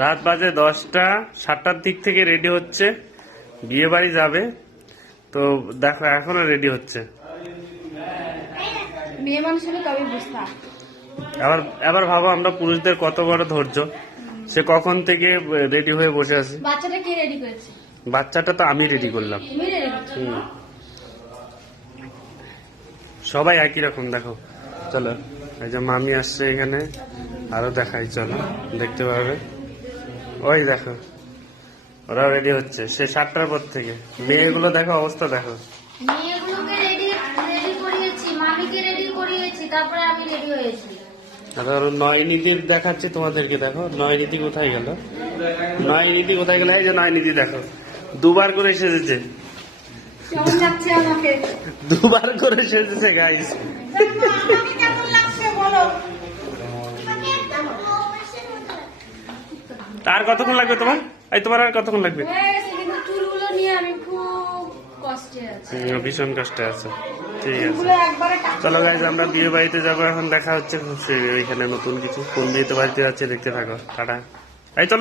রাত বাজে দশটা সাতটার দিক থেকে রেডি হচ্ছে। বিয়ে বাড়ি যাবে। তো দেখো এখনও রেডি হচ্ছে। আবার আবার ভাবো আমরা পুরুষদের কত বড় ধৈর্য। সে কখন থেকে রেডি হয়ে বসে আছে? বাচ্চাটা কে রেডি করেছে? বাচ্চাটা তো আমি রেডি করলাম। সবাই একই রকম দেখো। চলো এই যে মামি আসছে এখানে। আরও দেখাই চলো। দেখতে পারবে? ওই দেখো। ওরা রেডি হচ্ছে। সে সাতটার পর থেকে। মেয়েগুলো দেখো অবস্থা দেখো। মেয়েগুলোকে রেডি রেডি করিয়েছি মামিকে রেডি করিয়েছি তারপরে আমি রেডি হয়েছি। আর ধরো নয়নীতি দেখাচ্ছি তোমাদেরকে দেখো। নয়নীতি কোথায় গেল? নয়নীতি কোথায় গেল? এই যে নয়নীতি দেখো। দুবার করে সেজেছে। দুবার করে সেজেছে গাইস আর কতক্ষণ লাগবে তোমার? এই তোমার আর কতক্ষণ লাগবে? ভীষণ কষ্টে আছে। ঠিক আছে। চলো গাইজ আমরা বিয়ে বাড়িতে যাব এখন দেখা হচ্ছে। খুব এখানে নতুন কিছু। কোন বিয়েতে বাড়িতে যাচ্ছে দেখতে থাকো। টাটা। এই চলো।